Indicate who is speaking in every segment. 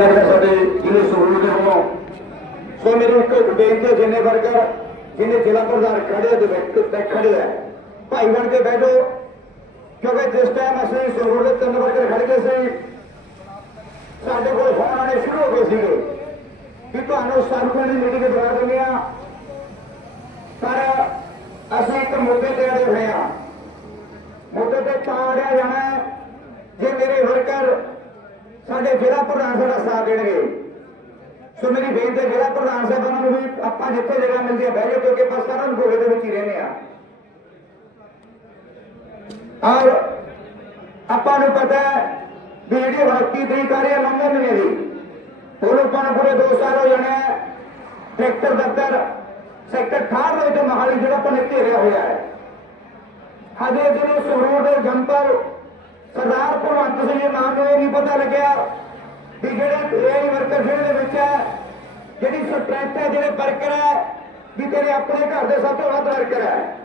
Speaker 1: ਅਸੀਂ ਕੀ ਸਾਡੇ ਜ਼ਿਲ੍ਹੇ ਸਹੂਲਤ ਦੇ ਵੱਲੋਂ ਸੋ ਮੇਰੀ ਇੱਕ ਬੇਨਤੀ ਜਿੰਨੇ ਵਰਕਰ ਜਿੰਨੇ ਜ਼ਿਲ੍ਹਾ ਪ੍ਰਧਾਨ ਖੜੇ ਦੇ ਵਿੱਚ ਖੜੇ ਆ, ਭਾਈ ਬਣ ਕੇ ਬੈਠੋ ਕਿਉਂਕਿ ਜਿਸ ਟਾਈਮ ਅਸੀਂ ਸਹੂਲਤ ਦੇ ਤਿੰਨ ਵਰਕਰ ਖੜ ਗਏ ਸੀ, ਸਾਡੇ ਕੋਲ ਫੋਨ ਆਣੇ ਸ਼ੁਰੂ ਹੋ ਗਏ ਸੀਗੇ ਕਿ ਤੁਹਾਨੂੰ ਸਾਨੂੰ ਦੀ ਮੀਟਿੰਗ ਦਵਾ ਦਿੰਦੇ ਆ ਪਰ ਅਸੀਂ ਇੱਕ ਮੁੱਦੇ ਤੇ ਅੜੇ ਹੋਏ ਆ ਮੁੱਦੇ ਤੇ ਤਾਂ ਅੜਿਆ ਜਾਣਾ ਹੈ, ਜੇ ਮੇਰੇ ਵਰਕਰ ਸਾਡੇ ਜ਼ਿਲ੍ਹਾ ਪ੍ਰਧਾਨ ਸਾਡਾ ਸਾਥ ਦੇਣਗੇ। ਸੋ ਮੇਰੀ ਬੇਨਤੀ ਹੈ ਜ਼ਿਲ੍ਹਾ ਪ੍ਰਧਾਨ ਸਾਹਿਬਾਨਾਂ ਨੂੰ ਵੀ ਆਪਾਂ ਜਿੱਥੇ ਜਗ੍ਹਾ ਮਿਲਦੀ ਹੈ, ਬਹਿ ਜਾਓ, ਕਿਉਂਕਿ ਆਪਾਂ ਸਾਰਾ ਗੋਹੇ ਦੇ ਵਿੱਚ ਹੀ ਰਹਿੰਦੇ ਆ ਔਰ ਆਪਾਂ ਨੂੰ ਪਤਾ ਹੈ, ਵੀ ਜਿਹੜੀ ਹਸਤੀ ਦੀ ਕਾਰੇ ਲੰਘੇ ਨੇ ਦੀ, ਉਹ ਲੋਕਾਂ ਨੂੰ ਪੂਰੇ 2 ਸਾਲ ਹੋ ਜਾਣੇ ਆ ਟਰੈਕਟਰ, ਦਫ਼ਤਰ, ਸੈਕਟਰ 68 ਦੇ ਵਿੱਚ ਮਹਾਲੀ ਜਿਹੜਾ ਆਪਾਂ ਨੇ ਘੇਰਿਆ ਹੋਇਆ ਹੈ। ਹਜੇ ਜਿਹੜੇ ਸਰੋੜ ਦੇ ਜੰਪਰ ਸਰਦਾਰ ਭਗਵੰਤ ਸਿੰਘ ਦੇ ਨਾਮ ਨੂੰ ਇਹ ਨਹੀਂ ਪਤਾ ਲੱਗਿਆ ਵੀ ਜਿਹੜੇ ਏਆਈ ਵਰਕਰ ਜਿਹੜੇ ਦੇ ਵਿੱਚ ਹੈ, ਜਿਹੜੀ ਸਟ੍ਰੈਂਥ ਹੈ, ਜਿਹੜੇ ਵਰਕਰ ਹੈ, ਵੀ ਤੇਰੇ ਆਪਣੇ ਘਰ ਦੇ ਸਭ ਤੋਂ ਵੱਧ ਵਰਕਰ ਹੈ।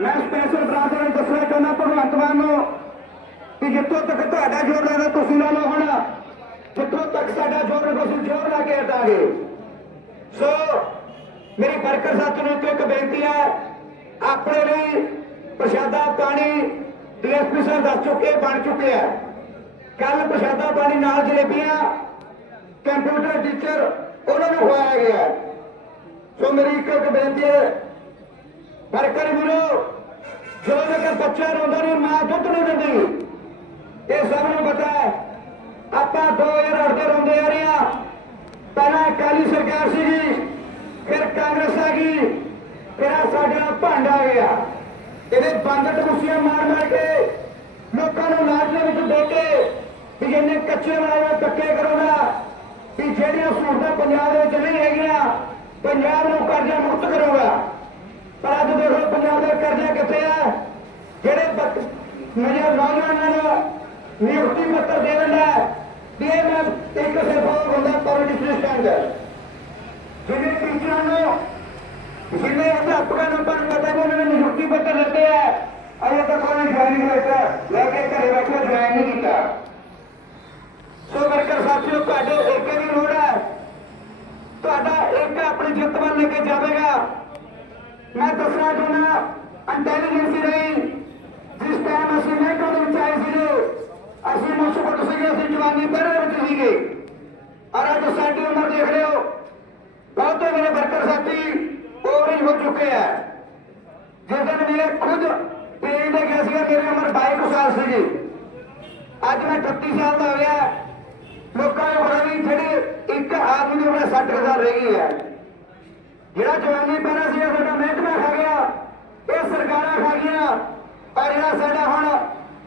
Speaker 1: ਮੈਂ ਸਪੈਸ਼ਲ ਬਰਾਦਰ ਨੂੰ ਦੱਸਣਾ ਚਾਹੁੰਦਾ, ਭਗਵੰਤ ਮਾਨ ਨੂੰ ਕਿ ਜਿੱਥੋਂ ਤੱਕ ਤੁਹਾਡਾ ਜੋਰ ਲੱਗਦਾ, ਤੁਸੀਂ ਲਾ ਲਓ ਹੁਣ। ਜਿੱਥੋਂ ਤੱਕ ਸਾਡਾ ਜੋਰ ਹੈ ਤੁਸੀਂ ਜੋਰ ਲਾ ਕੇ ਹਟਾਂਗੇ। ਸੋ ਮੇਰੀ ਵਰਕਰ ਸਾਥੀ ਨੂੰ ਇੱਕ ਬੇਨਤੀ ਹੈ, ਆਪਣੇ ਲਈ ਪ੍ਰਸ਼ਾਦਾ, ਪਾਣੀ, ਡੀਐਸਪੀ ਸਾਹਿਬ ਦੱਸ ਚੁੱਕੇ, ਬਣ ਚੁੱਕੇ ਆ ਕੱਲ ਪ੍ਰਸ਼ਾਦਾ ਪਾਣੀ ਨਾਲ ਜਲੇਬੀਆਂ, ਕੰਪਿਊਟਰ ਟੀਚਰ, ਉਹਨਾਂ ਨੂੰ ਖਵਾਇਆ ਗਿਆ ਸੋ ਮੇਰੀ ਇੱਕ ਇੱਕ ਬੇਨਤੀ ਹੈ ਵਰਕਰ ਵੀਰੋ ਜਦੋਂ ਤੱਕ ਬੱਚਾ ਰੋਂਦਾ ਨਹੀਂ, ਮਾਂ ਦੁੱਧ ਨਹੀਂ ਦਿੰਦੀ, ਇਹ ਸਭ ਨੂੰ ਪਤਾ ਹੈ, ਆਪਾਂ 2008 ਦੇ ਰੋਂਦੇ ਆ ਰਹੇ ਹਾਂ। ਪਹਿਲਾਂ ਅਕਾਲੀ ਸਰਕਾਰ ਸੀਗੀ, ਫਿਰ ਕਾਂਗਰਸ ਆ ਗਈ, ਫਿਰ ਸਾਡਾ ਭਾਂਡਾ ਆ ਗਿਆ। ਇਹਦੇ ਬੰਦ ਟਕੂਸੀਆਂ ਮਾਰ ਮਾਰ ਕੇ ਲੋਕਾਂ ਨੂੰ ਲਾਜ ਦੇ ਵਿੱਚ ਦੇ ਕੇ ਵੀ ਜਿੰਨੇ ਕੱਚੇ ਬਣਾਏ ਪੱਕੇ ਕਰੋਗਾ ਵੀ ਜਿਹੜੀਆਂ ਸਹੂਲਤਾਂ ਪੰਜਾਬ ਦੇ ਵਿੱਚ ਨਹੀਂ ਹੈਗੀਆਂ, ਪੰਜਾਬ ਨੂੰ ਕਰਜ਼ਾ ਮੁਕਤ ਕਰੂਗਾ। ਪਰ ਅੱਜ ਦੇਖੋ ਪੰਜਾਬ ਦਾ ਕਰਜ਼ਾ ਕਿੱਥੇ ਆ? ਜਿਹੜੇ ਮੇਰੇ ਨੌਜਵਾਨਾਂ ਨੂੰ ਨਿਯੁਕਤੀ ਪੱਤਰ ਦੇ ਦਿੰਦਾ ਵੀ ਇਹ ਮੈਂ ਇੱਕ ਸਿਰਫ ਉਹ ਬੰਦਾ ਪੋਲੀਟਿਕਲ ਸਟੈਂਡਰ ਜਿਹਨੇ ਟੀਚਰਾਂ ਨੂੰ, ਜਿਹਨੇ ਅਧਿਆਪਕਾਂ ਨੂੰ ਪਰ ਪਤਾ ਨਹੀਂ ਉਹਨਾਂ ਨੇ ਨਿਯੁਕਤੀ ਪੱਤਰ ਦਿੱਤੇ ਆ, ਅਜੇ ਤੱਕ ਉਹਨੇ ਜੁਆਇਨਿੰਗ ਲੈਟਰ ਲੈ ਕੇ ਘਰੇ ਬੈਠੇ ਜੁਆਇਨ ਨਹੀਂ ਕੀਤਾ। ਸਾਥੀਓ, ਤੁਹਾਡੇ ਏਕੇ ਦੀ ਲੋੜ ਹੈ। ਤੁਹਾਡਾ ਏਕ ਆਪਣੀ ਜਿੱਤ ਵੱਲ ਲੈ ਕੇ ਜਾਵੇਗਾ। ਮੈਂ ਦੱਸਣਾ ਚਾਹੁੰਦਾ ਇੰਟੈਲੀਜੈਂਸੀ ਰਹੀ, ਜਿਸ ਟਾਈਮ ਅਸੀਂ ਮਹਿਕਮੇ ਦੇ ਵਿੱਚ ਆਏ ਸੀਗੇ, ਅਸੀਂ ਮੁਸਕਟ ਸੀਗੇ, ਅਸੀਂ ਜਵਾਨੀ ਪਹਿਰੇ ਵਿੱਚ ਸੀਗੇ। ਔਰ ਅੱਜ ਸਾਡੀ ਉਮਰ ਦੇਖ ਰਹੇ ਹੋ, ਬਹੁਤੇ ਮੇਰੇ ਵਰਕਰ ਸਾਥੀ ਓਵਰੇਜ ਹੋ ਚੁੱਕੇ ਆ। ਜਿਸ ਦਿਨ ਮੇਰੇ ਖੁਦ ਟ੍ਰੇਨ ਦੇ ਗਿਆ ਸੀਗਾ, ਮੇਰੀ ਉਮਰ 22 ਕੁ ਸਾਲ ਸੀਗੀ। ਅੱਜ ਮੈਂ 38 ਸਾਲ ਦਾ ਹੋ ਗਿਆ। ਲੋਕਾਂ ਨੂੰ ਪਤਾ ਨਹੀਂ ਜਿਹੜੀ ਇੱਕ ਆਦਮੀ ਦੀ ਉਮਰ 60 ਰਹਿ ਗਈ ਹੈ। ਜਿਹੜਾ ਜਵਾਨੀ ਪਹਿਰਾ ਸੀ ਸਾਡਾ ਮਹਿਕਮਾ ਖਾ ਗਿਆ, ਇਹ ਸਰਕਾਰਾਂ ਖਾ ਗਈਆਂ। ਔਰ ਜਿਹੜਾ ਸਾਡਾ ਹੁਣ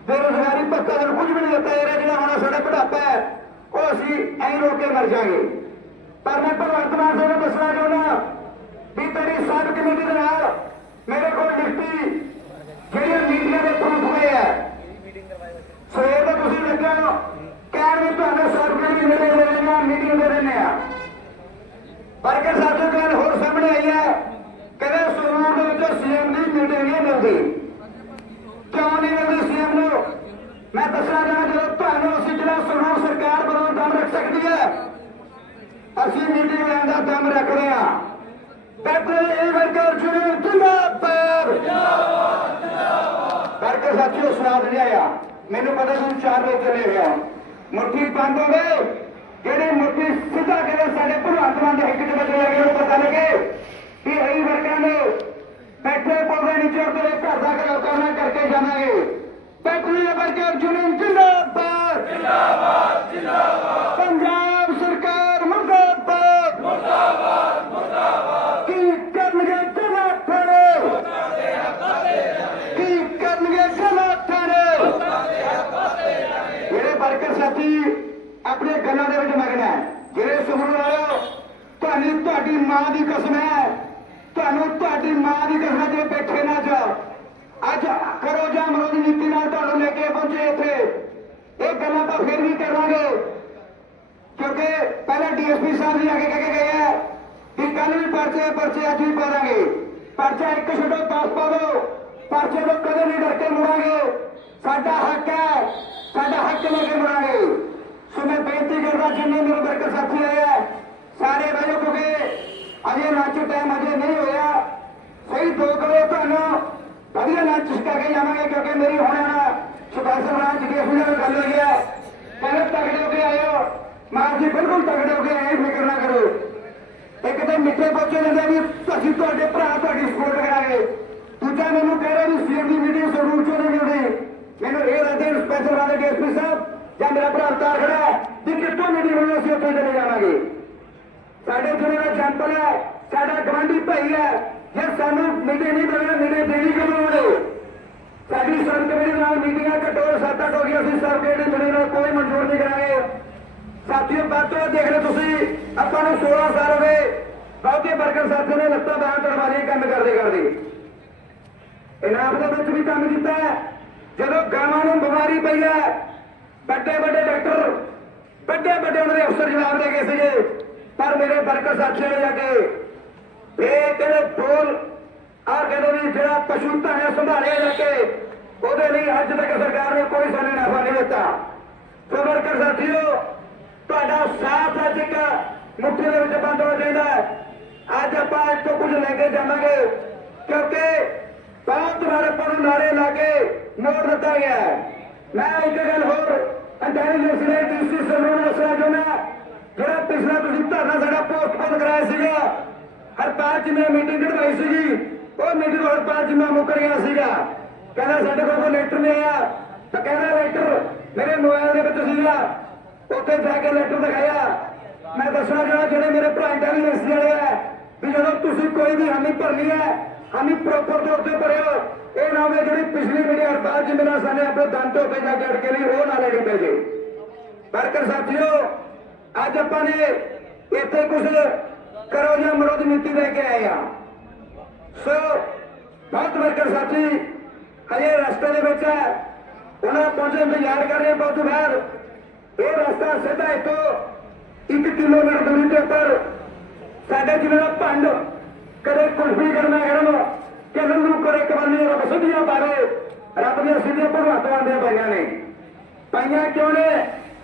Speaker 1: ਬੇਰੁਜ਼ਗਾਰੀ ਭੱਤਾ ਨੂੰ ਕੁਝ ਵੀ ਨਹੀਂ ਦਿੱਤਾ ਇਹ ਜਿਹੜਾ ਹੁਣ ਸਾਡਾ ਬੁਢਾਪਾ ਹੈ, ਉਹ ਅਸੀਂ ਐਂ ਰੋਕ ਕੇ ਮਰ ਜਾਾਂਗੇ ਪਰ ਮੈਂ ਭਗਵੰਤ ਮਾਨ ਸਾਹਿਬ ਨੂੰ ਦੱਸਣਾ ਚਾਹੁੰਦਾ ਵੀ ਤੇਰੀ ਸਬ ਕਮੇਟੀ ਦੇ ਨਾਲ ਮੇਰੇ ਕੋਲ ਲਿਖਤੀ ਜਿਹੜੀਆਂ ਮੀਡੀਆ ਦੇ ਪ੍ਰੂਫ ਹੋਏ ਆ। ਸਵੇਰ ਤੋਂ ਤੁਸੀਂ ਲੱਗੇ ਹੋ ਕਹਿਣ ਵੀ ਤੁਹਾਨੂੰ ਮੇਰੇ ਦੇ ਮੀਡੀਆ ਦੇ ਰਹੇ ਆ। ਪਰ ਕਿ ਸਾਥੋਂ ਗੱਲ ਹੋਰ ਸਾਹਮਣੇ ਆਈ ਹੈ। ਕਹਿੰਦੇ ਸਰੂਰ ਦੇ ਵਿੱਚ ਸੀਐਮ ਦੀ ਮੀਟਿੰਗ ਨਹੀਂ ਮਿਲਦੀ। ਕਿਉਂ ਨਹੀਂ ਮਿਲਦੀ ਸੀਐਮ ਨੂੰ? ਮੈਂ ਦੱਸਣਾ ਚਾਹੁੰਦਾ, ਜਦੋਂ ਤੁਹਾਨੂੰ ਅਸੀਂ ਜਿਹੜਾ ਸਰੂਰ ਸਰਕਾਰ ਵੱਲੋਂ ਦਮ ਰੱਖ ਸਕਦੀ ਹੈ, ਅਸੀਂ ਮੀਟਿੰਗ ਲੈਣ ਦਾ ਦਮ ਰੱਖਦੇ ਹਾਂ। ਬੈਠੇ ਇਹ ਵਰਕਰ ਚੁਣੇ ਜਿੰਦਾਬਾਦ! ਕਰਕੇ ਸਾਥੀਓ ਸਵਾਦ ਨਹੀਂ ਮੈਨੂੰ ਪਤਾ ਤੁਸੀਂ ਚਾਰ ਵਜੇ ਚਲੇ ਗਏ ਹੋ ਮੁੱਠੀ ਬੰਦ ਹੋ ਗਏ ਜਿਹੜੇ ਮੁੱਠੀ ਸਿੱਧਾ ਕਰੇ ਸਾਡੇ ਭਗਵੰਤ ਮਾਨ ਦੇ ਹਿੱਕ ਚ ਬੱਚੇ ਲੱਗੇ ਨੂੰ ਪਤਾ ਲੱਗੇ ਕਿ ਅਸੀਂ ਵਰਕਰਾਂ ਨੇ ਬੈਠੇ ਪੌਦੇ ਨੀਚੇ ਉਤਰੇ ਘਰ ਦਾ ਘਰ ਕਰਨਾ ਕਰਕੇ ਜਾਵਾਂਗੇ। ਬੈਠੇ ਵਰਕਰ ਚੁਣੇ ਜਿੰਦਾਬਾਦ। ਜਿੰਦਾਬਾਦ ਜਿੰਦਾਬਾਦ। ਪੰਜਾਬ ਸਰਕਾਰ ਮੁਰਦਾਬਾਦ ਮੁਰਦਾਬਾਦ ਮੁਰਦਾਬਾਦ ਕੀ ਕਰਨਗੇ ਜਨਾਥੜੇ ਕੀ ਕਰਨਗੇ ਜਨਾਥੜੇ ਜਿਹੜੇ ਵਰਕਰ ਸਾਥੀ ਆਪਣੇ ਗੱਲਾਂ ਦੇ ਵਿੱਚ ਮਗਨ ਹੈ। ਜਿਹੜੇ ਸੁਣਨ ਵਾਲਿਓ ਤੁਹਾਨੂੰ ਤੁਹਾਡੀ ਮਾਂ ਦੀ ਕਸਮ ਹੈ। ਤੁਹਾਨੂੰ ਤੁਹਾਡੀ ਮਾਂ ਦੀ ਕਸਮ ਹੈ ਜੇ ਬੈਠੇ ਨਾ ਜਾਓ। ਅੱਜ ਕਰੋ ਜਾਂ ਮਰੋ ਦੀ ਨੀਤੀ ਨਾਲ ਤੁਹਾਨੂੰ ਲੈ ਕੇ ਪਹੁੰਚੇ ਇੱਥੇ। ਇਹ ਗੱਲਾਂ ਤਾਂ ਫਿਰ ਵੀ ਕਰਾਂਗੇ। ਕਿਉਂਕਿ ਪਹਿਲਾਂ ਡੀਐਸਪੀ ਸਾਹਿਬ ਜੀ ਆ ਕੇ ਕਹਿ ਕੇ ਗਏ ਆ ਕਿ ਕੱਲ ਵੀ ਪਰਚੇ ਪਰਚੇ ਅੱਜ ਵੀ ਪਾ ਪਰਚਾ ਇੱਕ ਛੱਡੋ 10 ਪਾ ਪਰਚੇ ਤੋਂ ਕਦੇ ਨਹੀਂ ਡਰ ਕੇ ਮੁੜਾਂਗੇ। ਸਾਡਾ ਹੱਕ ਹੈ, ਸਾਡਾ ਹੱਕ ਲੈ ਕੇ ਮੁੜਾਂਗੇ। ਬੇਨਤੀ ਜਿੰਨੇ ਮੇਰੇ ਵਰਕਰ ਸਾਥੀ ਆਏ ਆ, ਸਾਰੇ ਬਹਿਓ ਕਿਉਂਕਿ ਅਜੇ ਲੰਚ ਟਾਈਮ ਅਜੇ ਨਹੀਂ ਹੋਇਆ। ਸਹੀ ਦੋ ਵਜੇ ਤੁਹਾਨੂੰ ਵਧੀਆ ਲੰਚ ਛਕਾ ਕੇ ਜਾਵਾਂਗੇ ਕਿਉਂਕਿ ਮੇਰੀ ਹੁਣ ਨਾ ਸਪੈਸ਼ਲ ਲੰਚ ਕੇ ਹੁਣੇ ਗੱਲ ਹੋਈ ਹੈ ਕਹਿੰਦੇ ਤਗੜੇ ਹੋ ਕੇ ਆਇਓ, ਮਾਂ ਜੀ ਬਿਲਕੁਲ ਤਗੜੇ ਹੋ ਕੇ ਆਏ, ਫਿਕਰ ਨਾ ਕਰੋ। ਇੱਕ ਤਾਂ ਮਿੱਠੇ ਬੱਚੇ ਜਾਂਦੇ ਵੀ ਅਸੀਂ ਤੁਹਾਡੇ ਭਰਾ ਤੁਹਾਡੀ ਸਪੋਰਟ ਕਰਾਂਗੇ। ਦੂਜਾ ਮੈਨੂੰ ਕਹਿ ਰਿਹਾ ਵੀ ਸੀਐਮ ਦੀ ਮੀਟਿੰਗ ਸਰੂਰ ਚੋਂ ਮਿਲਦੀ ਮੈਨੂੰ ਇਹ ਲੱਗਦਾ ਸਪੈਸ਼ਲ ਵਾਲੇ ਡੀਐਸਪੀ ਸਾਹਿਬ ਜਾਂ ਮੇਰਾ ਭਰਾ ਅਵਤਾਰ ਖੜਾ ਹੈ ਕਿ ਕਿੱਥੋਂ ਮਿਲੀ ਹੋਣੀ ਅਸੀਂ ਉੱਥੇ ਚਲੇ ਜਾਵਾਂਗੇ। ਸਾਡੇ ਜਿਹੜੇ ਦਾ ਜੰਪਲ ਹੈ, ਸਾਡਾ ਗਵਾਂਢੀ ਭਾਈ ਹੈ, ਜੇ ਸਾਨੂੰ ਮੀਟਿੰਗ ਨਹੀਂ ਮਿਲਣਾ ਮੀਟਿੰਗ ਦੇਣੀ ਕਿਉਂ ਹੋਵੇ? ਸਾਡੀ ਸਬ ਕਮੇਟੀ ਨਾਲ ਮੀਟਿੰਗਾਂ ਘੱਟੋ ਸੱਤ ਹੋ ਗਈਆਂ ਅਸੀਂ ਸਬ ਕਮੇਟੀ ਮਿਲਣੀ ਨਾਲ ਕੋਈ ਮਨਜ਼ੂਰ ਨਹੀਂ ਕਰਾਂਗੇ। ਸਾਥੀਓ ਬਾਅਦ ਤੋਂ ਦੇਖ ਲਓ ਤੁਸੀਂ, ਆਪਾਂ ਨੂੰ 16 ਸਾਲ ਹੋ ਗਏ, ਬਹੁਤੇ ਵਰਕਰ ਸਾਥੀ ਨੇ ਲੱਤਾਂ ਬਾਹਾਂ ਤੜਵਾ ਲਈਆਂ ਕੰਮ ਕਰਦੇ ਕਰਦੇ। ਇਨਾਮ ਦੇ ਵਿੱਚ ਵੀ ਕੰਮ ਕੀਤਾ ਜਦੋਂ ਗਾਵਾਂ ਨੂੰ ਬਿਮਾਰੀ ਪਈ ਹੈ ਵੱਡੇ ਵੱਡੇ ਡਾਕਟਰ, ਵੱਡੇ ਵੱਡੇ ਉਹਨਾਂ ਦੇ ਅਫਸਰ ਜਵਾਬ ਦੇ ਗਏ ਸੀਗੇ। ਪਰ ਮੇਰੇ ਵਰਕਰ ਸਾਥੀਆਂ ਨੇ ਜਾ ਕੇ ਇਹ ਕਹਿੰਦੇ ਬੋਲ ਆ ਕਹਿੰਦੇ ਵੀ ਜਿਹੜਾ ਪਸ਼ੂ ਧਾਨਿਆ ਸੰਭਾਲਿਆ ਜਾ ਕੇ, ਉਹਦੇ ਲਈ ਅੱਜ ਤੱਕ ਸਰਕਾਰ ਨੇ ਕੋਈ ਸਾਨੂੰ ਨਫਾ ਨਹੀਂ ਦਿੱਤਾ। ਸੋ ਵਰਕਰ ਸਾਥੀਓ, ਤੁਹਾਡਾ ਸਾਥ ਅੱਜ ਇੱਕ ਮੁੱਠੀ ਦੇ ਵਿੱਚ ਬੰਦ ਹੋ। ਜਾਂਦਾ ਅੱਜ ਆਪਾਂ ਇਸ ਤੋਂ ਕੁਝ ਲੈ ਕੇ ਜਾਵਾਂਗੇ, ਕਿਉਂਕਿ ਬਹੁਤ ਵਾਰ ਆਪਾਂ ਨੂੰ ਨਾਰੇ ਲਾ ਕੇ ਨੋਟ ਦਿੱਤਾ ਗਿਆ ਹੈ। ਮੈਂ ਇੱਕ ਗੱਲ ਹੋਰ ਇੰਟੈਲੀਜੈਂਸ ਨੇ ਡੀਸੀ ਸਲੂਨ ਦੱਸਣਾ ਚਾਹੁੰਦਾ ਜਿਹੜਾ ਪਿਛਲਾ ਤੁਸੀਂ ਧਰਨਾ ਸਾਡਾ ਪੋਸਟਪੋਨ ਕਰਾਇਆ ਸੀਗਾ ਹਰਪਾਲ ਜੀ ਨੇ ਮੀਟਿੰਗ ਕਢਵਾਈ ਸੀਗੀ, ਉਹ ਮੀਟਿੰਗ ਹਰਪਾਲ ਜੀ ਮੈਂ ਮੁੱਕਰ ਗਿਆ ਸੀਗਾ। ਕਹਿੰਦਾ ਸਾਡੇ ਕੋਲ ਕੋਈ ਲੈਟਰ ਨਹੀਂ ਆਇਆ। ਤਾਂ ਕਹਿੰਦਾ ਲੈਟਰ ਮੇਰੇ ਮੋਬਾਈਲ ਦੇ ਵਿੱਚ ਸੀਗਾ। ਉੱਥੇ ਜਾ ਕੇ ਲੈਟਰ ਦਿਖਾਇਆ। ਮੈਂ ਦੱਸਣਾ ਚਾਹੁੰਦਾ ਜਿਹੜੇ ਮੇਰੇ ਭਰਾ ਇੰਟੈਲੀਜੈਂਸ ਵਾਲੇ ਆ, ਵੀ ਜਦੋਂ ਤੁਸੀਂ ਕੋਈ ਵੀ ਹਾਨੀ ਭਰਨੀ ਹੈ, ਹਾਮੀ ਪ੍ਰੋਪਰ ਦੇ ਉੱਤੇ ਭਰਿਓ। ਇਹ ਨਾ ਹੋਵੇ ਜਿਹੜੀ ਪਿਛਲੀ ਮੇਰੀ ਹਰਪਾਲ ਜੀ ਮੇਰੇ ਸਾਨੇ ਆਪਣੇ ਦੰਦ ਤੇ ਉੱਤੇ ਜਾ ਕੇ ਅੜ ਲਈ ਉਹ ਨਾ ਲੈਣੀ ਪੈ ਜੇ। ਵਰਕਰ ਸਾਥੀਓ, ਅੱਜ ਆਪਾਂ ਨੇ ਇੱਥੇ ਕੁਝ ਕਰੋ ਜਾਂ ਮਰੋ ਦੀ ਨੀਤੀ ਲੈ ਕੇ ਆਏ ਆ। ਸੋ, ਬਹੁਤ ਵਰਕਰ ਸਾਥੀ, ਹਜੇ ਰਸਤੇ ਦੇ ਵਿੱਚ ਹੈ। ਉਹਨਾਂ ਪਹੁੰਚੇ ਇੰਤਜ਼ਾਰ ਕਰ ਰਹੇ ਬਹੁਤ ਬਾਹਰ। ਇਹ ਰਸਤਾ ਸਿੱਧਾ ਇੱਥੋਂ 1 ਕਿਲੋਮੀਟਰ ਦੂਰੀ ਤੇ ਉੱਪਰ। ਸਾਡੇ ਜਿਵੇਂ ਦਾ ਭੰਡ ਕਦੇ ਕੁਲਫੀ ਕਰਨਾ ਗਰਮ ਕਿ ਨੂੰ ਕਰੇ ਕਵਾਲੀ ਰੱਬ ਸਿੱਧੀਆਂ ਬਾਰੇ, ਰੱਬ ਦੀਆਂ ਸਿੱਧੀਆਂ ਭਗਵੰਤਾਂ ਦੀਆਂ ਪਾਈਆਂ ਨੇ। ਪਾਈਆਂ ਕਿਉਂ ਨੇ?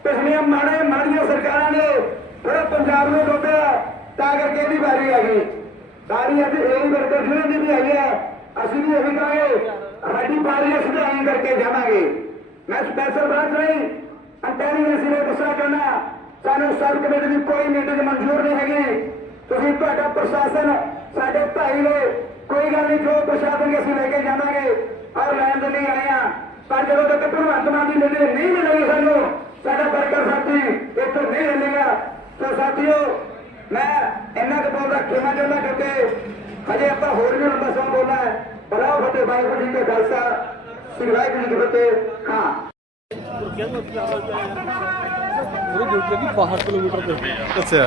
Speaker 1: ਪਿਛਲੀਆਂ ਮਾੜੇ, ਮਾੜੀਆਂ ਸਰਕਾਰਾਂ ਨੇ ਪੂਰੇ ਪੰਜਾਬ ਨੂੰ ਡੋਬਿਆ ਤਾਂ ਕਰਕੇ ਇਹਦੀ ਵਾਰੀ ਆ ਗਈ। ਸਾਰੀ ਅੱਜ ਇਹ ਵਰਕਰ ਜਿਹੜੇ ਦੀ ਵੀ ਆਈ ਹੈ ਅਸੀਂ ਵੀ ਇਹੀ ਕਹਾਂਗੇ, ਸਾਡੀ ਵਾਰੀ ਅਸੀਂ ਤਾਂ ਐਂ ਕਰਕੇ ਜਾਵਾਂਗੇ। ਮੈਂ ਸਪੈਸ਼ਲ ਬ੍ਰਾਂਚ ਨਹੀਂ ਅੰਟੈਲੀਜੈਂਸ ਨੇ ਦੱਸਣਾ ਚਾਹੁੰਦਾ ਸਾਨੂੰ ਸਬ ਕਮੇਟੀ ਦੀ ਕੋਈ ਮੀਟਿੰਗ ਮਨਜ਼ੂਰ ਨਹੀਂ ਹੈਗੀ। ਤੁਸੀਂ ਤੁਹਾਡਾ ਪ੍ਰਸ਼ਾਸਨ ਸਾਡੇ ਭਾਈ ਨੇ ਕੋਈ ਗੱਲ ਨਹੀਂ ਜੋ ਪ੍ਰਸ਼ਾਸਨ ਅਸੀਂ ਲੈ ਕੇ ਜਾਵਾਂਗੇ। ਔਰ ਲੈਣ ਦੇ ਲਈ ਆਏ ਆ ਪਰ ਜਦੋਂ ਤੱਕ ਭਗਵੰਤ ਮਾਨ ਦੀ ਮੀਟਿੰਗ ਨਹੀਂ ਮਿਲੇਗੀ ਸਾਨੂੰ ਸਾਡਾ ਵਰਕਰ ਸਾਥੀ ਇੱਥੋਂ ਨਹੀਂ ਮਿਲੇਗਾ ਸੋ ਸਾਥੀਓ ਮੈਂ ਇੰਨਾ ਕੁ ਬੋਲ ਰੱਖੇ ਮੈਂ ਚਾਹੁੰਦਾ ਕਿਉਂਕਿ ਹਜੇ ਆਪਾਂ ਹੋਰ ਵੀ ਲੰਬਾ ਸਮਾਂ ਬੋਲਣਾ ਹੈ। ਬਲਾਓ ਫਤਿਹ ਵਾਹਿਗੁਰੂ ਜੀ ਕਾ ਖਾਲਸਾ। ਸ੍ਰੀ ਵਾਹਿਗੁਰੂ ਜੀ ਕੀ ਫਤਿਹ। ਹਾਂ।
Speaker 2: ਡਿਊਟੀ ਹੈਗੀ 62 ਕਿਲੋਮੀਟਰ ਤੇ।
Speaker 3: ਅੱਛਾ।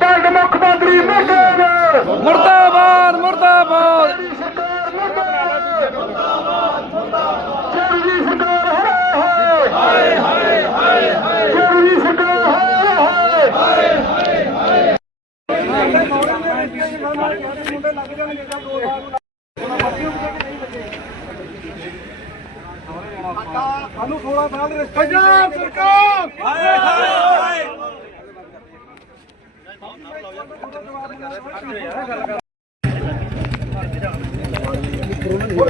Speaker 1: ਪਿੰਡ ਮੁੱਖ ਮੰਤਰੀ ਮੁਰਦਾਬਾਦ।
Speaker 2: ਮੁਰਦਾਬਾਦ ਮੁਰਦਾਬਾਦ।
Speaker 1: ਸਰਕਾਰ ਮੁਰਦਾਬਾਦ। ਚੋਰੀ ਸਰਕਾਰ ਹਾਏ ਹਾਏ ਹਾਏ ਹਾਏ ਚੋਰੀ ਸਰਕਾਰ ਹਾਏ ਹਾਏ ਪੰਜਾਬ ਸਰਕਾਰ!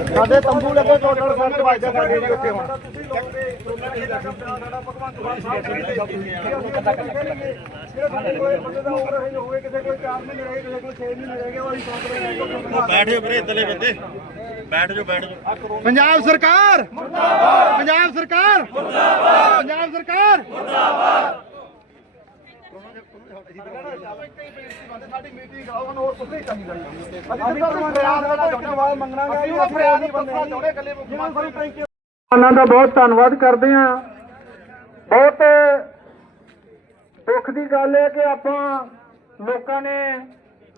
Speaker 1: ਸਾਡੇ ਤੰਬੂ ਲੱਗੇ ਟੋਟਲ ਸਾਰੇ ਵਾਜਾ ਕਰਦੇ ਜੀ ਉੱਥੇ ਹੁਣ।
Speaker 3: ਬੈਠ ਵੀਰੇ ਇਧਰਲੇ ਬੰਦੇ ਬੈਠ ਜਾਓ ਬੈਠ ਜਾਓ
Speaker 4: ਪੰਜਾਬ ਸਰਕਾਰ ਮੁਰਦਾਬਾਦ ਪੰਜਾਬ ਸਰਕਾਰ ਮੁਰਦਾਬਾਦ ਪੰਜਾਬ ਸਰਕਾਰ ਸਾਡੀ ਮੀਟਿੰਗ ਕਰਾਓ ਸਾਨੂੰ ਹੋਰ ਕੁਝ ਨਹੀਂ ਚਾਹੀਦਾ ਅਸੀਂ ਤਾਂ ਵਾਲਾ ਧੰਨਵਾਦ ਮੰਗਣਾਗਾ ਅਸੀਂ ਉਹ ਫਰਿਆਦ ਨਹੀਂ ਬੰਦੇ ਇਕੱਲੇ ਮੁੱਖ ਮੰਤਰੀ
Speaker 1: ਕਿਸਾਨਾਂ ਦਾ ਬਹੁਤ ਧੰਨਵਾਦ ਕਰਦੇ ਹਾਂ। ਬਹੁਤ ਦੁੱਖ ਦੀ ਗੱਲ ਹੈ ਕਿ ਆਪਾਂ ਲੋਕਾਂ ਨੇ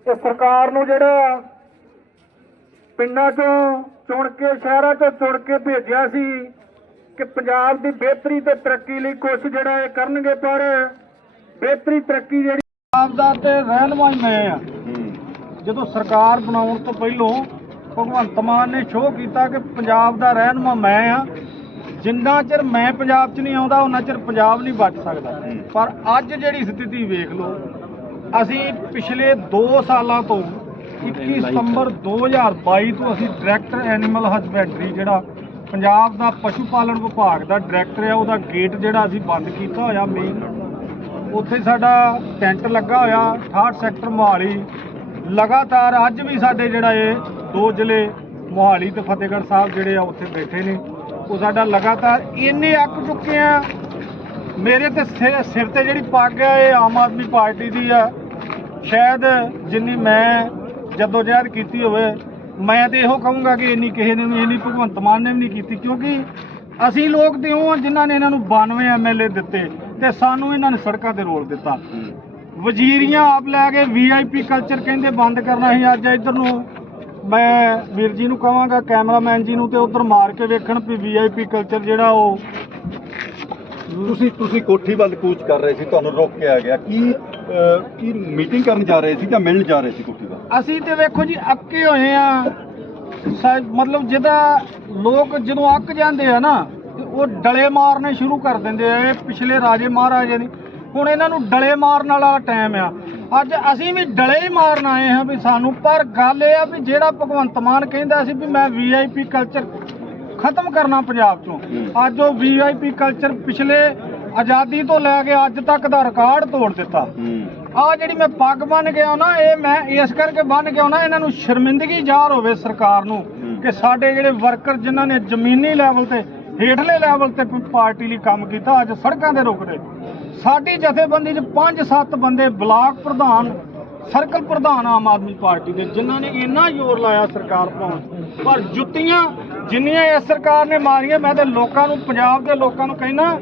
Speaker 1: ਇਹ ਸਰਕਾਰ ਨੂੰ ਜਿਹੜਾ ਪਿੰਡਾਂ ਚੋਂ ਚੁਣ ਕੇ, ਸ਼ਹਿਰਾਂ ਚੋਂ ਚੁਣ ਕੇ ਭੇਜਿਆ ਸੀ ਕਿ ਪੰਜਾਬ ਦੀ ਬਿਹਤਰੀ ਤੇ ਤਰੱਕੀ ਲਈ ਕੁਝ ਜਿਹੜਾ ਇਹ ਕਰਨਗੇ, ਪਰ ਬਿਹਤਰੀ ਤਰੱਕੀ ਜਿਹੜੀ
Speaker 4: ਪੰਜਾਬ ਦਾ ਤੇ ਰਹਿਨੁਮਾ ਹੀ ਮੈਂ ਆ। ਜਦੋਂ ਸਰਕਾਰ ਬਣਾਉਣ ਤੋਂ ਪਹਿਲਾਂ ਭਗਵੰਤ ਮਾਨ ਨੇ ਸ਼ੋਅ ਕੀਤਾ ਕਿ ਪੰਜਾਬ ਦਾ ਰਹਿਨੁਮਾ ਮੈਂ ਆ ਜਿੰਨਾ ਚਿਰ ਮੈਂ ਪੰਜਾਬ 'ਚ ਨਹੀਂ ਆਉਂਦਾ ਉਹਨਾਂ ਚਿਰ ਪੰਜਾਬ ਨਹੀਂ ਬਚ ਸਕਦਾ। ਪਰ ਅੱਜ ਜਿਹੜੀ ਸਥਿਤੀ ਵੇਖ ਲਓ ਅਸੀਂ ਪਿਛਲੇ 2 ਸਾਲਾਂ ਤੋਂ 21 ਸਤੰਬਰ 2022 ਤੋਂ ਅਸੀਂ ਡਾਇਰੈਕਟਰ ਐਨੀਮਲ ਹਸਬੈਂਡਰੀ ਜਿਹੜਾ ਪੰਜਾਬ ਦਾ ਪਸ਼ੂ ਪਾਲਣ ਵਿਭਾਗ ਦਾ ਡਾਇਰੈਕਟਰ ਹੈ ਉਹਦਾ ਗੇਟ ਜਿਹੜਾ ਅਸੀਂ ਬੰਦ ਕੀਤਾ ਹੋਇਆ ਮੇਨ ਉੱਥੇ ਸਾਡਾ ਟੈਂਟ ਲੱਗਾ ਹੋਇਆ 68 ਸੈਕਟਰ ਮੋਹਾਲੀ। ਲਗਾਤਾਰ ਅੱਜ ਵੀ ਸਾਡੇ ਜਿਹੜਾ ਇਹ ਦੋ ਜ਼ਿਲ੍ਹੇ ਮੋਹਾਲੀ ਤੇ ਫਤਿਹਗੜ੍ਹ ਸਾਹਿਬ ਜਿਹੜੇ ਆ ਉੱਥੇ ਬੈਠੇ ਨੇ। ਉਹ ਸਾਡਾ ਲਗਾਤਾਰ ਇੰਨੇ ਅੱਕ ਚੁੱਕੇ ਆ। ਮੇਰੇ ਤੇ ਸਿਰ ਤੇ ਜਿਹੜੀ ਪੱਗ ਆ ਇਹ ਆਮ ਆਦਮੀ ਪਾਰਟੀ ਦੀ ਆ। ਸ਼ਾਇਦ ਜਿੰਨੀ ਮੈਂ ਜਦੋਂ ਜਹਿਦ ਕੀਤੀ ਹੋਵੇ ਮੈਂ ਤੇ ਇਹੋ ਕਹੂੰਗਾ ਕਿ ਇੰਨੀ ਕਿਸੇ ਨੇ ਵੀ ਇੰਨੀ ਭਗਵੰਤ ਮਾਨ ਨੇ ਵੀ ਨਹੀਂ ਕੀਤੀ। ਕਿਉਂਕਿ ਅਸੀਂ ਲੋਕ ਤੇ ਉਹ ਜਿਨ੍ਹਾਂ ਨੇ ਇਹਨਾਂ ਨੂੰ 92 ਐਮਐਲਏ ਦਿੱਤੇ ਤੇ ਸਾਨੂੰ ਇਹਨਾਂ ਨੇ ਸੜਕਾਂ ਤੇ ਰੋਲ ਦਿੱਤਾ। ਵਜ਼ੀਰੀਆਂ ਆਪ ਲੈ ਕੇ ਵੀਆਈਪੀ ਕਲਚਰ ਕਹਿੰਦੇ ਬੰਦ ਕਰਨਾ ਸੀ ਅੱਜ ਇੱਧਰ ਨੂੰ ਮੈਂ ਵੀਰ ਜੀ ਨੂੰ ਕਹਾਂਗਾ ਕੈਮਰਾਮੈਨ ਜੀ ਨੂੰ ਤੇ ਉਧਰ ਮਾਰ ਕੇ ਵੇਖਣ ਵੀ ਵੀਆਈਪੀ ਕਲਚਰ ਜਿਹੜਾ ਉਹ।
Speaker 5: ਤੁਸੀਂ ਤੁਸੀਂ ਕੋਠੀ ਵੱਲ ਕੂਚ ਕਰ ਰਹੇ ਸੀ ਤੁਹਾਨੂੰ ਰੋਕਿਆ ਗਿਆ। ਕੀ ਅਹ, ਕੀ ਮੀਟਿੰਗ ਕਰਨ ਜਾ ਰਹੇ ਸੀ ਜਾਂ ਮਿਲਣ ਜਾ ਰਹੇ ਸੀ ਕੋਠੀ ਵੱਲ
Speaker 4: ਅਸੀਂ ਤੇ ਵੇਖੋ ਜੀ ਅੱਕੇ ਹੋਏ ਆ। ਸਾ- ਮਤਲਬ ਜਿਹਦਾ ਲੋਕ ਜਦੋਂ ਅੱਕ ਜਾਂਦੇ ਆ ਨਾ ਤੇ ਉਹ ਡਲੇ ਮਾਰਨੇ ਸ਼ੁਰੂ ਕਰ ਦਿੰਦੇ ਆ। ਇਹ ਪਿਛਲੇ ਰਾਜੇ ਮਹਾਰਾਜੇ ਨੇ। ਹੁਣ ਇਹਨਾਂ ਨੂੰ ਡਲੇ ਮਾਰਨ ਵਾਲਾ ਟਾਈਮ ਆ। ਅੱਜ ਅਸੀਂ ਵੀ ਡਲੇ ਹੀ ਮਾਰਨ ਆਏ ਹਾਂ ਵੀ ਸਾਨੂੰ ਪਰ ਗੱਲ ਇਹ ਆ ਵੀ ਜਿਹੜਾ ਭਗਵੰਤ ਮਾਨ ਕਹਿੰਦਾ ਸੀ ਵੀ ਮੈਂ ਵੀਆਈਪੀ ਕਲਚਰ ਖਤਮ ਕਰਨਾ ਪੰਜਾਬ ਚੋਂ ਅੱਜ ਉਹ ਵੀਆਈਪੀ ਕਲਚਰ ਪਿਛਲੇ ਆਜ਼ਾਦੀ ਤੋਂ ਲੈ ਕੇ ਅੱਜ ਤੱਕ ਦਾ ਰਿਕਾਰਡ ਤੋੜ ਦਿੱਤਾ। ਆ ਜਿਹੜੀ ਮੈਂ ਪੱਗ ਬੰਨ ਕੇ ਆਉਣਾ ਇਹ ਮੈਂ ਇਸ ਕਰਕੇ ਬੰਨ ਕੇ ਆਉਣਾ ਇਹਨਾਂ ਨੂੰ ਸ਼ਰਮਿੰਦਗੀ ਜ਼ਾਹਰ ਹੋਵੇ ਸਰਕਾਰ ਨੂੰ ਕਿ ਸਾਡੇ ਜਿਹੜੇ ਵਰਕਰ ਜਿਨ੍ਹਾਂ ਨੇ ਜ਼ਮੀਨੀ ਲੈਵਲ ਤੇ ਹੇਠਲੇ ਲੈਵਲ ਤੇ ਪਾਰਟੀ ਲਈ ਕੰਮ ਕੀਤਾ, ਅੱਜ ਸੜਕਾਂ ਤੇ ਰੁਕ ਰਹੇ। ਸਾਡੀ ਜਥੇਬੰਦੀ 'ਚ 5-7 ਬੰਦੇ ਬਲਾਕ ਪ੍ਰਧਾਨ, ਸਰਕਲ ਪ੍ਰਧਾਨ ਆਮ ਆਦਮੀ ਪਾਰਟੀ ਦੇ, ਜਿਨ੍ਹਾਂ ਨੇ ਇੰਨਾ ਜ਼ੋਰ ਲਾਇਆ ਸਰਕਾਰ ਪਾਉਣ। ਪਰ ਜੁੱਤੀਆਂ ਜਿੰਨੀਆਂ ਇਸ ਸਰਕਾਰ ਨੇ ਮਾਰੀਆਂ, ਮੈਂ ਤੇ ਲੋਕਾਂ ਨੂੰ, ਪੰਜਾਬ ਦੇ ਲੋਕਾਂ ਨੂੰ ਕਹਿਣਾ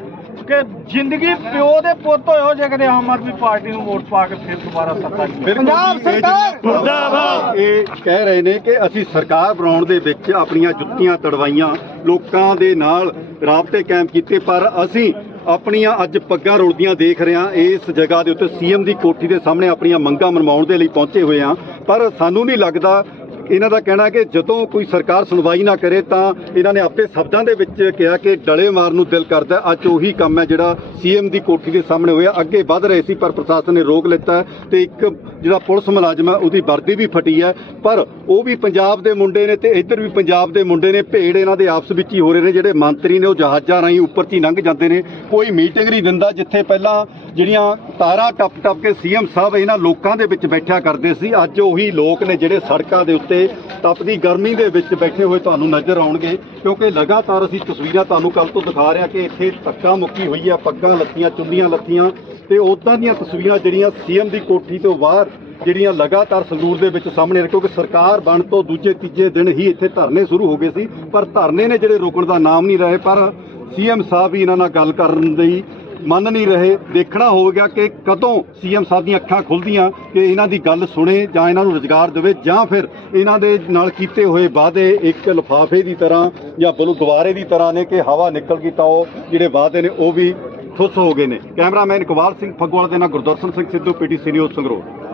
Speaker 4: ਕਿ ਜ਼ਿੰਦਗੀ ਪਿਓ ਦੇ ਪੁੱਤ ਹੋਇਓ ਜੇ ਕਦੇ ਆਮ ਆਦਮੀ ਪਾਰਟੀ ਨੂੰ ਵੋਟ ਪਾ ਕੇ ਫਿਰ ਦੁਬਾਰਾ ਸੱਤਾ 'ਚ ਪੰਜਾਬ ਸਰਕਾਰ!
Speaker 5: ਮੁਰਦਾਬਾਦ ਇਹ ਕਹਿ ਰਹੇ ਨੇ ਕਿ ਅਸੀਂ ਸਰਕਾਰ ਬਣਾਉਣ ਦੇ ਵਿੱਚ ਆਪਣੀਆਂ ਜੁੱਤੀਆਂ ਤੜਵਾਈਆਂ ਲੋਕਾਂ ਦੇ ਨਾਲ ਰਾਬਤੇ ਕਾਇਮ ਕੀਤੇ ਪਰ ਅਸੀਂ ਆਪਣੀਆਂ ਅੱਜ ਪੱਗਾਂ ਰੁਲਦੀਆਂ ਦੇਖ ਰਹੇ ਹਾਂ। ਇਸ ਜਗ੍ਹਾ ਦੇ ਉੱਤੇ ਸੀਐਮ ਦੀ ਕੋਠੀ ਦੇ ਸਾਹਮਣੇ ਆਪਣੀਆਂ ਮੰਗਾਂ ਮਨਵਾਉਣ ਦੇ ਲਈ ਪਹੁੰਚੇ ਹੋਏ ਹਾਂ। ਪਰ ਸਾਨੂੰ ਨਹੀਂ ਲੱਗਦਾ ਇਹਨਾਂ ਦਾ ਕਹਿਣਾ ਕਿ ਜਦੋਂ ਕੋਈ ਸਰਕਾਰ ਸੁਣਵਾਈ ਨਾ ਕਰੇ ਤਾਂ ਇਹਨਾਂ ਨੇ ਆਪਣੇ ਸ਼ਬਦਾਂ ਦੇ ਵਿੱਚ ਕਿਹਾ ਕਿ ਡਲੇ ਮਾਰਨ ਨੂੰ ਦਿਲ ਕਰਦਾ ਅੱਜ ਉਹੀ ਕੰਮ ਹੈ ਜਿਹੜਾ ਸੀਐਮ ਦੀ ਕੋਠੀ ਦੇ ਸਾਹਮਣੇ ਹੋਇਆ। ਅੱਗੇ ਵੱਧ ਰਹੇ ਸੀ, ਪਰ ਪ੍ਰਸ਼ਾਸਨ ਨੇ ਰੋਕ ਲਿੱਤਾ ਹੈ ਤੇ ਇੱਕ ਜਿਹੜਾ ਪੁਲਿਸ ਮੁਲਾਜ਼ਮ ਹੈ, ਉਹਦੀ ਵਰਦੀ ਵੀ ਫਟੀ ਹੈ। ਪਰ ਉਹ ਵੀ ਪੰਜਾਬ ਦੇ ਮੁੰਡੇ ਨੇ ਤੇ ਇੱਧਰ ਵੀ ਪੰਜਾਬ ਦੇ ਮੁੰਡੇ ਨੇ। ਭੇੜ ਇਹਨਾਂ ਦੇ ਆਪਸ ਵਿੱਚ ਹੀ ਹੋ ਰਹੇ ਨੇ, ਜਿਹੜੇ ਮੰਤਰੀ ਨੇ, ਉਹ ਜਹਾਜ਼ਾਂ ਰਾਹੀਂ ਉੱਪਰ 'ਚ ਹੀ ਲੰਘ ਜਾਂਦੇ ਨੇ। ਕੋਈ ਮੀਟਿੰਗ ਨਹੀਂ ਦਿੰਦਾ, ਜਿੱਥੇ ਪਹਿਲਾਂ ਜਿਹੜੀਆਂ ਤਾਰਾਂ ਟੱਪ ਟੱਪ ਕੇ ਸੀਐਮ ਸਾਹਿਬ ਇਹਨਾਂ ਲੋਕਾਂ ਦੇ ਵਿੱਚ ਬੈਠਿਆ ਕਰਦੇ ਸੀ। ਅੱਜ ਉਹੀ ਲੋਕ ਨੇ ਜਿਹੜੇ ਸੜਕਾਂ ਦੇ ਉੱਤੇ ਤਪਦੀ ਗਰਮੀ ਦੇ ਵਿੱਚ ਬੈਠੇ ਹੋਏ ਤੁਹਾਨੂੰ ਨਜ਼ਰ ਆਉਣਗੇ ਕਿਉਂਕਿ ਲਗਾਤਾਰ ਅਸੀਂ ਤਸਵੀਰਾਂ ਤੁਹਾਨੂੰ ਕੱਲ ਤੋਂ ਦਿਖਾ ਰਹੇ ਹਾਂ ਕਿ ਇੱਥੇ ਧੱਕਾ ਮੁੱਕੀ ਹੋਈ ਹੈ ਪੱਗਾਂ ਲੱਥੀਆਂ ਚੁੰਨੀਆਂ ਲੱਥੀਆਂ ਤੇ ਉਦਾਂ ਦੀਆਂ ਤਸਵੀਰਾਂ ਜਿਹੜੀਆਂ ਸੀਐਮ ਦੀ ਕੋਠੀ ਤੋਂ ਬਾਹਰ ਜਿਹੜੀਆਂ ਲਗਾਤਾਰ ਸੰਗਰੂਰ ਦੇ ਵਿੱਚ ਸਾਹਮਣੇ ਆ, ਕਿਉਂਕਿ ਸਰਕਾਰ ਬਣ ਤੋਂ ਦੂਜੇ ਤੀਜੇ ਦਿਨ ਹੀ ਇੱਥੇ ਧਰਨੇ ਸ਼ੁਰੂ ਹੋ ਗਏ ਸੀ ਪਰ ਧਰਨੇ ਨੇ ਜਿਹੜੇ ਰੁਕਣ ਦਾ ਨਾਮ ਨਹੀਂ ਰਹੇ ਪਰ ਸੀਐਮ ਸਾਹਿਬ ਵੀ ਇਹਨਾਂ ਨਾਲ ਗੱਲ ਕਰਨ ਲਈ ਮੰਨ ਨਹੀਂ ਰਹੇ, ਦੇਖਣਾ ਹੋਵੇਗਾ ਕਿ ਕਦੋਂ ਸੀਐਮ ਸਾਹਿਬ ਦੀਆਂ ਅੱਖਾਂ ਖੁੱਲਦੀਆਂ ਕਿ ਇਹਨਾਂ ਦੀ ਗੱਲ ਸੁਣੇ ਜਾਂ ਇਹਨਾਂ ਨੂੰ ਰੁਜ਼ਗਾਰ ਦੇਵੇ ਜਾਂ ਫਿਰ ਇਹਨਾਂ ਦੇ ਨਾਲ ਕੀਤੇ ਹੋਏ ਵਾਅਦੇ ਇੱਕ ਲਿਫਾਫੇ ਦੀ ਤਰ੍ਹਾਂ ਜਾਂ ਬਲੂ ਦੁਬਾਰੇ ਦੀ ਤਰ੍ਹਾਂ ਨੇ ਕਿ ਹਵਾ ਨਿਕਲ ਗਈ ਤਾਂ ਉਹ ਜਿਹੜੇ ਵਾਅਦੇ ਨੇ ਉਹ ਵੀ ਠੁੱਸ ਹੋ ਗਏ ਨੇ। ਕੈਮਰਾਮੈਨ ਇਕਬਾਲ ਸਿੰਘ ਫਗਵਾਲ ਦੇ ਨਾਲ Gurdarshan Singh Sidhu, PTC news Sangrur.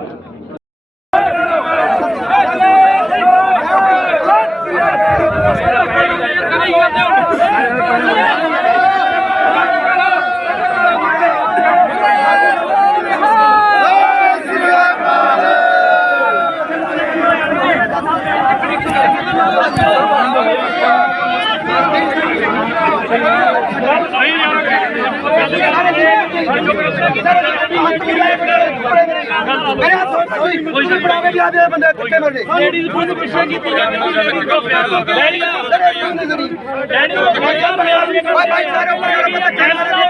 Speaker 2: Police ਪਿੱਛੇ ਕੀਤੀ ਜਾਂਦੀ ਹੈ ਲੇਡੀਜ਼ ਕੋ ਡੈਡੀ ਡੈਡੀ ਨੂੰ ਕਿਹਾ ਪੰਜਾਬ ਦੇ ਓਏ ਭਾਈ ਸਾਰੇ ਉੱਪਰ ਪਤਾ ਕੈਮਰਾ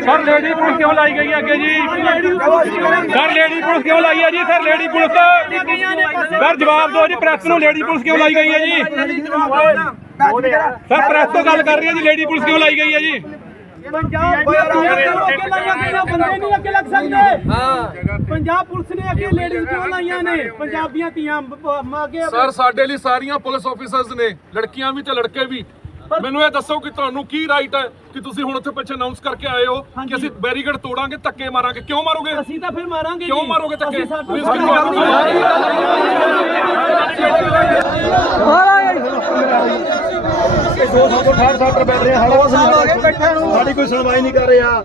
Speaker 6: ਸਰ ਲੇਡੀ ਪੁਲਿਸ ਕਿਉਂ ਲਾਈ ਗਈ ਹੈ ਅੱਗੇ ਜੀ? ਸਰ ਲੇਡੀ ਪੁਲਿਸ ਕਿਉਂ ਲਾਈ ਹੈ ਜੀ? ਸਰ ਲੇਡੀ ਪੁਲਿਸ ਸਰ ਜਵਾਬ ਦਿਓ ਜੀ ਪ੍ਰੈਸ ਨੂੰ ਲੇਡੀ ਪੁਲਿਸ ਕਿਉਂ ਲਾਈ ਗਈ ਹੈ ਜੀ? ਸਰ ਪ੍ਰੈਸ ਤੋਂ ਗੱਲ ਕਰ ਰਹੀ ਹੈ ਜੀ ਲੇਡੀ ਪੁਲਿਸ ਕਿਉਂ ਲਾਈ ਗਈ ਹੈ ਜੀ?
Speaker 4: ਬੰਦੇ ਨਹੀਂ ਅੱਗੇ ਲੱਗ ਸਕਦੇ ਹਾਂ ਪੰਜਾਬ ਪੁਲਿਸ ਨੇ ਅੱਗੇ ਲੇਡੀਜ਼ ਕਿਉਂ ਲਾਈਆਂ ਨੇ? ਪੰਜਾਬ ਦੀਆਂ ਧੀਆਂ ਅੱਗੇ
Speaker 6: ਸਰ ਸਾਡੇ ਲਈ ਸਾਰੀਆਂ ਪੁਲਿਸ ਆਫੀਸਰਸ ਨੇ ਲੜਕੀਆਂ ਵੀ ਤੇ ਲੜਕੇ ਵੀ ਮੈਨੂੰ ਇਹ ਦੱਸੋ ਕਿ ਤੁਹਾਨੂੰ ਕੀ ਰਾਈਟ ਹੈ ਕਿ ਤੁਸੀਂ ਹੁਣ ਉੱਥੇ ਪਿੱਛੇ ਅਨਾਉਂਸ ਕਰਕੇ ਆਏ ਹੋ ਕਿ ਅਸੀਂ ਬੈਰੀਕੇਡ ਤੋੜਾਂਗੇ ਧੱਕੇ ਮਾਰਾਂਗੇ। ਕਿਉਂ ਮਾਰੋਗੇ?
Speaker 4: ਅਸੀਂ ਤਾਂ ਫਿਰ ਮਾਰਾਂਗੇ
Speaker 6: ਕਿਉਂ। ਮਾਰੋਗੇ ਧੱਕੇ?
Speaker 4: ਅਸੀਂ ਸਾਡੀ-
Speaker 6: ਪੁਲਿਸ ਕਿਉਂ
Speaker 5: ਸਾਡੀ ਕੋਈ ਸੁਣਵਾਈ ਨਹੀਂ ਕਰ ਰਿਹਾ।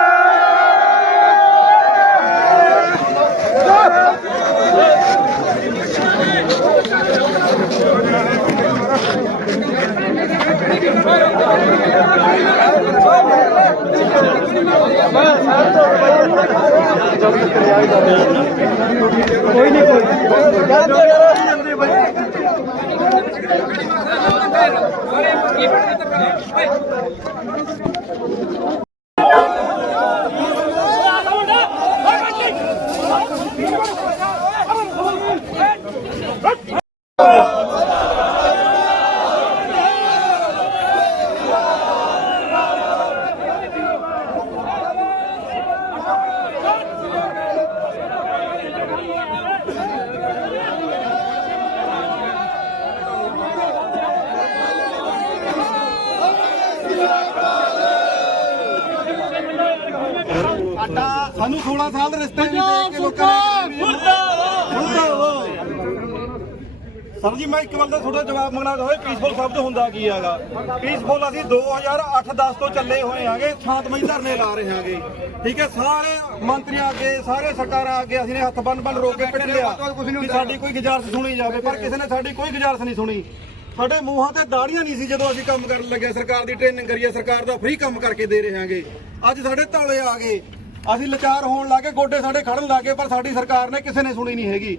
Speaker 5: ਸਾਨੂੰ 16 ਸਾਲ ਰਿਸ਼ਤੇ ਨਹੀਂ ਦੇ ਕੇ ਲੋਕਾਂ ਨੇ ਸਰ ਜੀ ਮੈਂ ਇੱਕ ਵਾਰ ਦਾ ਤੁਹਾਡਾ ਜਵਾਬ ਮੰਗਣਾ ਚਾਹੁੰਦਾ ਪੀਸਫੁਲ ਸ਼ਬਦ ਹੁੰਦਾ ਕੀ ਹੈਗਾ? ਪੀਸਫੁਲ ਅਸੀਂ 2008-10 ਤੋਂ ਚੱਲੇ ਹੋਏ ਆਂਗੇ ਸ਼ਾਂਤਮਈ ਧਰਨੇ ਲਾ ਰਹੇ ਹਾਂਗੇ। ਠੀਕ ਹੈ ਸਾਰੇ ਮੰਤਰੀਆਂ ਅੱਗੇ ਸਾਰੇ ਸਰਕਾਰਾਂ ਅੱਗੇ ਅਸੀਂ ਨੇ ਹੱਥ ਬੰਨ ਬੰਨ ਰੋਕ ਕੇ ਪਿੱਟ ਲਿਆ ਕਿ ਸਾਡੀ ਕੋਈ ਗੁਜ਼ਾਰਿਸ਼ ਸੁਣੀ ਜਾਵੇ ਪਰ ਕਿਸੇ ਨੇ ਸਾਡੀ ਕੋਈ ਗੁਜ਼ਾਰਿਸ਼ ਨਹੀਂ ਸੁਣੀ। ਸਾਡੇ ਮੂੰਹਾਂ ਤੇ ਦਾੜੀਆਂ ਨਹੀਂ ਸੀ ਜਦੋਂ ਅਸੀਂ ਕੰਮ ਕਰਨ ਲੱਗੇ ਸਰਕਾਰ ਦੀ ਟ੍ਰੇਨਿੰਗ ਕਰੀਏ ਸਰਕਾਰ ਦਾ ਫ੍ਰੀ ਕੰਮ ਕਰਕੇ ਦੇ ਰਹੇ ਹਾਂਗੇ। ਅੱਜ ਸਾਡੇ ਤਾਲੇ ਆ ਗਏ। ਅਸੀਂ ਲਾਚਾਰ ਹੋਣ ਲੱਗੇ ਗੋਡੇ ਸਾਡੇ ਖੜਨ ਲੱਗੇ ਪਰ ਸਾਡੀ ਸਰਕਾਰ ਨੇ ਕਿਸੇ ਨੇ ਸੁਣੀ ਨਹੀਂ ਹੈਗੀ।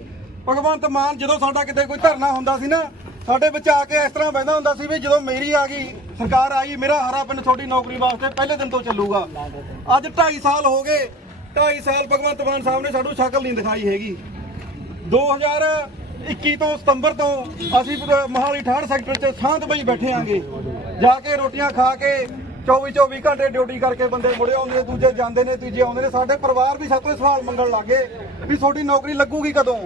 Speaker 5: ਭਗਵੰਤ ਮਾਨ, ਜਦੋਂ ਸਾਡਾ ਕਿਤੇ ਕੋਈ ਧਰਨਾ ਹੁੰਦਾ ਸੀ ਨਾ, ਸਾਡੇ ਵਿੱਚ ਆ ਕੇ ਇਸ ਤਰ੍ਹਾਂ ਬਹਿੰਦਾ ਹੁੰਦਾ ਸੀ ਵੀ ਜਦੋਂ ਮੇਰੀ ਆ ਗਈ, ਸਰਕਾਰ ਆਈ, ਮੇਰਾ ਹਰਾ ਪਿੰਡ ਤੁਹਾਡੀ ਨੌਕਰੀ ਵਾਸਤੇ ਪਹਿਲੇ ਦਿਨ ਤੋਂ ਚੱਲੂਗਾ। ਅੱਜ 2.5 ਸਾਲ ਹੋ ਗਏ 2.5 ਸਾਲ ਭਗਵੰਤ ਮਾਨ ਸਾਹਿਬ ਨੇ ਸਾਨੂੰ ਸ਼ਕਲ ਨਹੀਂ ਦਿਖਾਈ ਹੈਗੀ। 2021 ਤੋਂ ਸਤੰਬਰ ਤੋਂ ਅਸੀਂ ਪ- ਮੋਹਾਲੀ ਠਾੜ ਸੈਕਟਰ 'ਚ ਸ਼ਾਂਤ ਬਈ ਬੈਠੇ ਆਂਗੇ। ਜਾ ਕੇ ਰੋਟੀਆਂ ਖਾ ਕੇ 24 24 ਘੰਟੇ ਡਿਊਟੀ ਕਰਕੇ ਬੰਦੇ ਮੁੜੇ ਆਉਂਦੇ ਨੇ ਦੂਜੇ ਜਾਂਦੇ ਨੇ ਤੀਜੇ ਆਉਂਦੇ ਨੇ। ਸਾਡੇ ਪਰਿਵਾਰ ਵੀ ਸਾਡੇ ਤੋਂ ਸਵਾਲ ਮੰਗਣ ਲੱਗੇ ਵੀ ਤੁਹਾਡੀ ਨੌਕਰੀ ਲੱਗੂਗੀ ਕਦੋਂ?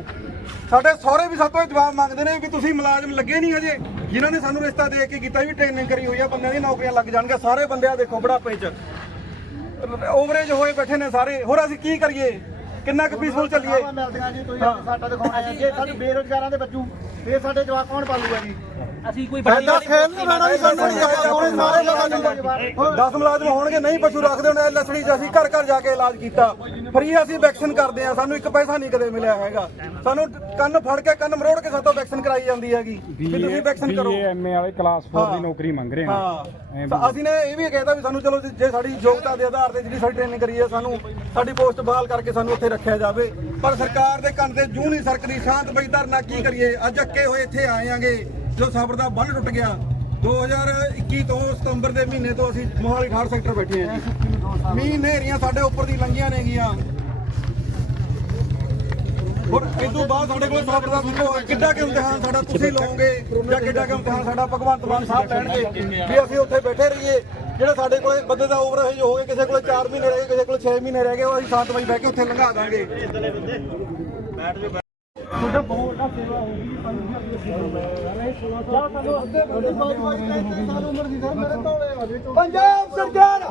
Speaker 5: ਸਾਡੇ ਸਹੁਰੇ ਵੀ ਸਾਡੇ ਤੋਂ ਜਵਾਬ ਮੰਗਦੇ ਨੇ ਵੀ ਤੁਸੀਂ ਮੁਲਾਜ਼ਮ ਲੱਗੇ ਨਹੀਂ ਹਜੇ ਜਿਨ੍ਹਾਂ ਨੇ ਸਾਨੂੰ ਰਿਸ਼ਤਾ ਦੇ ਕੇ ਕੀਤਾ ਵੀ ਟ੍ਰੇਨਿੰਗ ਕਰੀ ਹੋਈ ਆ ਬੰਦਿਆਂ ਦੀ ਨੌਕਰੀਆਂ ਲੱਗ ਜਾਣਗੀਆਂ। ਸਾਰੇ ਬੰਦੇ ਆ ਦੇਖੋ ਬੁਢਾਪੇ 'ਚ। ਓਵਰੇਜ ਹੋਏ ਬੈਠੇ ਨੇ ਸਾਰੇ। ਹੋਰ ਅਸੀਂ ਕੀ ਕਰੀਏ? ਕਿੰਨਾ ਕੁ ਪੀਸਫੁਲ ਚੱਲੀਏ?
Speaker 7: ਮਿਲਦੀਆਂ ਜੀ ਸਾਡਾ ਦਿਖਾਉਣਾ ਜੇ ਸਾਡੇ ਬੇਰੋਜ਼ਗਾਰਾਂ ਦੇ ਬੱਚੂ ਫੇਰ ਸਾਡੇ ਜਵਾਕ ਕੌਣ ਪਾਲੂਗਾ ਜੀ?
Speaker 2: ਅਸੀਂ ਕੋਈ
Speaker 7: ਐਡਾ ਖੇਲ ਨਹੀਂ ਰਹਿਣਾ ਜੀ ਸਾਨੂੰ ਆਪਣੇ ਸਾਰੇ ਲੋਕਾਂ ਨੂੰ
Speaker 5: 10 ਮੁਲਾਜ਼ਮ ਹੋਣਗੇ ਨਹੀਂ ਪਸ਼ੂ ਰੱਖਦੇ ਹੁਣ ਐਲਐਸਡੀ 'ਚ ਅਸੀਂ ਘਰ ਘਰ ਜਾ ਕੇ ਇਲਾਜ ਕੀਤਾ। ਫਰੀ ਅਸੀਂ ਵੈਕਸੀਨ ਕਰਦੇ ਆ ਸਾਨੂੰ ਇੱਕ ਪੈਸਾ ਨਹੀਂ ਕਦੇ ਮਿਲਿਆ ਹੈਗਾ। ਸਾਨੂੰ ਕੰਨ ਫੜ ਕੇ ਕੰਨ ਮਰੋੜ ਕੇ ਸਾਤੋਂ ਵੈਕਸੀਨ ਕਰਾਈ ਜਾਂਦੀ ਹੈਗੀ ਵੀ ਤੁਸੀਂ ਵੈਕਸੀਨ ਕਰੋ।
Speaker 6: ਐਮਏ ਵਾਲੇ ਕਲਾਸ 4 ਦੀ ਨੌਕਰੀ ਮੰਗ ਰਹੇ
Speaker 5: ਹਾਂ। ਤਾਂ ਅਸੀਂ ਨੇ ਇਹ ਵੀ ਕਹਿਤਾ ਵੀ ਸਾਨੂੰ ਚਲੋ ਜੇ ਸਾਡੀ ਯੋਗਤਾ ਦੇ ਆਧਾਰ ਤੇ ਜਿਹੜੀ ਸਾਡੀ ਟ੍ਰੇਨਿੰਗ ਕਰੀ ਹੈ ਸਾਨੂੰ ਸਾਡੀ ਪੋਸਟ ਬਹਾਲ ਕਰਕੇ ਸਾਨੂੰ ਉੱਥੇ ਰੱਖਿਆ ਜਾਵੇ। ਪਰ ਸਰਕਾਰ ਦੇ ਕੰਨ ਤੇ ਜੂੰ ਨਹੀਂ ਸਰਕਦੀ ਸ਼ਾਂਤ ਬਈ ਧਰਨਾ ਕੀ ਕਰੀਏ? ਅੱਜ ਅੱਕੇ ਹੋਏ ਇੱਥੇ ਆਏ ਆਂਗੇ। ਜੋ ਸਬਰ ਦਾ ਬੰਨ ਟੁੱਟ ਗਿਆ 2021 ਤੋਂ ਸਤੰਬਰ ਦੇ ਮਹੀਨੇ ਤੋਂ ਅਸੀਂ ਮੋਹਾਲੀ ਠਾੜ ਸੈਕਟਰ ਬੈਠੇ ਹਾਂ ਜੀ। ਮੀਂਹ ਨੇਰੀਆਂ ਸਾਡੇ ਉੱਪਰ ਦੀ ਲੰਘੀਆਂ ਨੇਗੀਆਂ। ਹੋਰ ਇਦੋਂ ਬਾਅਦ ਸਾਡੇ ਕੋਲ ਸਬਰ ਦਾ ਦੇਖੋ ਕਿੱਡਾ ਕਿ ਇਮਤਿਹਾਨ ਸਾਡਾ ਤੁਸੀਂ ਲਓਗੇ ਜਾਂ ਕਿੱਡਾ ਕਿ ਇਮਤਿਹਾਨ ਸਾਡਾ ਭਗਵੰਤ ਮਾਨ ਸਾਹਿਬ ਲੈਣਗੇ ਵੀ ਅਸੀਂ ਉੱਥੇ ਬੈਠੇ ਰਹੀਏ। ਜਿਹੜਾ ਸਾਡੇ ਕੋਲੇ ਬੰਦੇ ਦਾ ਓਵਰੇਜ ਹੋ ਕਿਸੇ ਕੋਲੇ 4 ਮਹੀਨੇ ਰਹਿ ਗਏ, ਕਿਸੇ ਕੋਲੇ 6 ਮਹੀਨੇ ਰਹਿ ਗਏ, ਉਹ ਅਸੀਂ 7 ਵਜੇ ਬਹਿ ਕੇ ਉੱਥੇ ਲੰਘਾ ਦਾਂਗੇ।
Speaker 4: ਤੁਹਾਡਾ ਬਹੁਤ ਵੱਡਾ ਸੇਵਾ ਹੋਊਗੀ
Speaker 7: ਪੰਜਾਬ ਸਰਕਾਰ